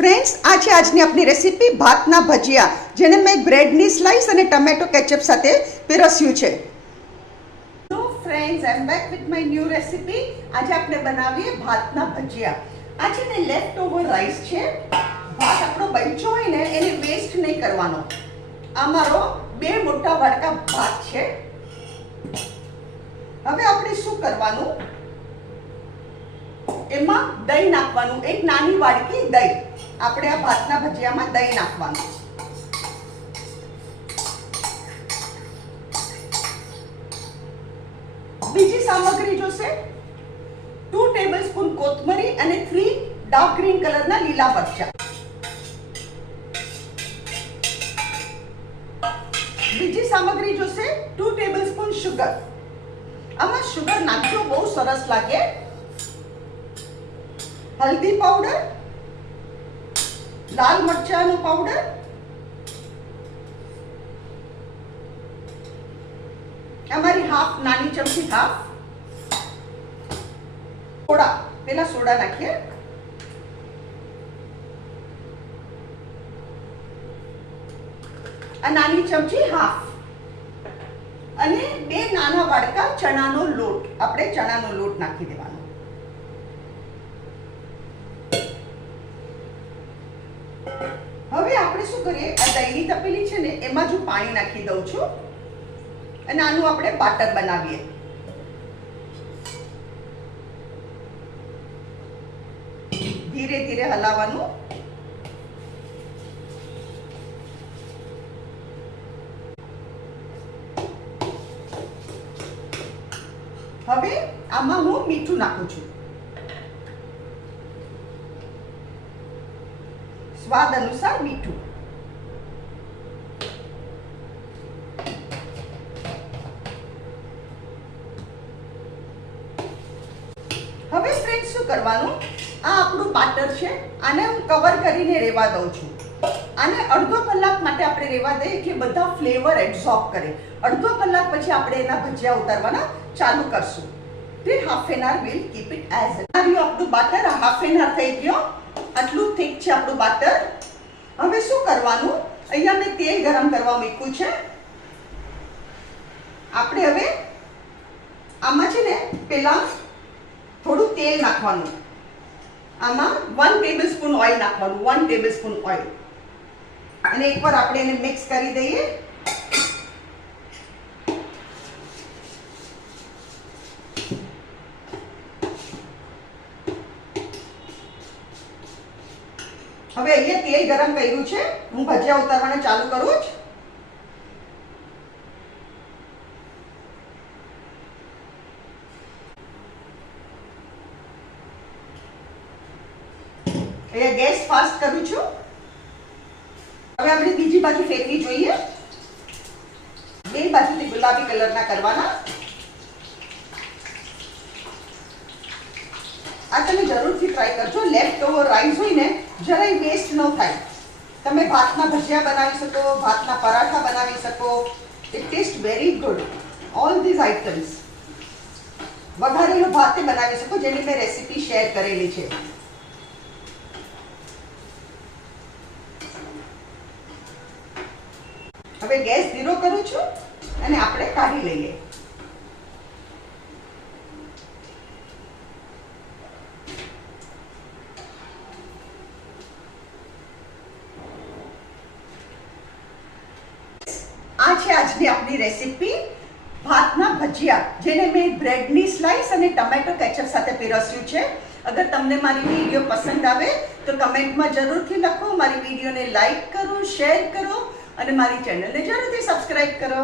Friends, આ છે આજની આપણી રેસીપી ભાતના ભજીયા, જેને મેં બ્રેડની સ્લાઇસ અને ટમેટો કેચઅપ સાથે પીરસ્યું છે. Hello friends, I am back with my new recipe. આજે આપણે બનાવીએ ભાતના ભજીયા. આ છે ને લેફ્ટ ઓવર રાઈસ છે. ભાત આપણો બચ્યો હોય ને એને વેસ્ટ નહીં કરવાનો. આ મારો 2 મોટા વાડકા ભાત છે. હવે આપણે શું કરવાનું, એમાં દહીં નાખવાનું. એક નાની વાડકી દહીં. આપણે આ ભાતના ભજીયામાં દહીં નાખવાનું. બીજી સામગ્રી જોશે 2 ટેબલસ્પૂન કોથમરી અને 3 ડાર્ક ગ્રીન કલરના લીલા મરચાં. બીજી સામગ્રી જોશે 2 ટેબલસ્પૂન શુગર. આમાં શુગર નાખજો, બહુ સરસ લાગે. હલ્દી પાવડર, લાલ મરચાંનો પાવડર, અમારી હાફ નાની ચમચી હાફ સોડા. પેલા સોડા નાખીએ. આ નાની ચમચી હાફ અને 2 નાના વાડકા ચણાનો લોટ. આપણે ચણાનો લોટ નાખી દેવાનો. હવે આપણે શું કરીએ, આ દહીંની તપેલી છે ને એમાં જો પાણી નાખી દઉં છું અને આનું આપણે બાટર બનાવીએ. ધીરે ધીરે હલાવવાનું. હવે આમાં હું મીઠું નાખું છું, સ્વાદ અનુસાર મીઠું. હવે ફ્રેન્ડ્સ શું કરવાનું, આ આપણું બાટર છે, આને હું કવર કરીને રહેવા દઉં છું. આને અડધો કલાક માટે આપણે રહેવા દઈએ કે બધા ફ્લેવર એબ્ઝોર્બ કરે. અડધો કલાક પછી આપણે એના ભજીયા ઉતારવાના ચાલુ કરશું. ફિર half an hour will keep it as it. આપણું બાટર હાફ એન આવર થઈ ગયો. આટલું થીક છે આપણું બાટર. હવે શું કરવાનું, અહીંયા મેં તેલ ગરમ કરવા મૂક્યું છે. આપણે હવે આમાં છે ને પેલા થોડું તેલ નાખવાનું. આમાં 1 ટેબલસ્પૂન ઓઇલ નાખવાનું. 1 ટેબલસ્પૂન ઓઇલ. અને એકવાર આપણે એને મિક્સ કરી દઈએ. હવે અહીંયા તેલ ગરમ કર્યું છે, હું ભજીયા ઉતારવાના ચાલુ કરું છું. અહીંયા ગેસ ફાસ્ટ કરું છું. હવે આપણે બીજી બાજુ ફેરવી જોઈએ. 2 બાજુથી ગુલાબી કલરના કરવાના. આ તમે જરૂરથી ટ્રાય કરજો. લેફ્ટ ઓવર રાઈસ હોય ને જરાય વેસ્ટ ન થાય. તમે ભાતના ભજીયા બનાવી શકો, ભાતના પરાઠા બનાવી શકો. It taste very good. All these items. વઘારેલો ભાતે બનાવી શકો, જેની મેં રેસીપી શેર કરેલી છે. હવે ગેસ ધીરો કરું છું અને આપણે કાઢી લઈએ. આ છે આજની આપણી રેસીપી ભાતના ભજીયા, જેને મેં બ્રેડની સ્લાઇસ અને ટમેટો કેચઅપ સાથે પીરસ્યું છે. અગર તમને મારી વિડીયો પસંદ આવે તો કમેન્ટમાં જરૂરથી લખો. મારી વિડીયોને લાઈક કરો, શેર કરો અને મારી ચેનલને જરૂરથી સબસ્ક્રાઇબ કરો.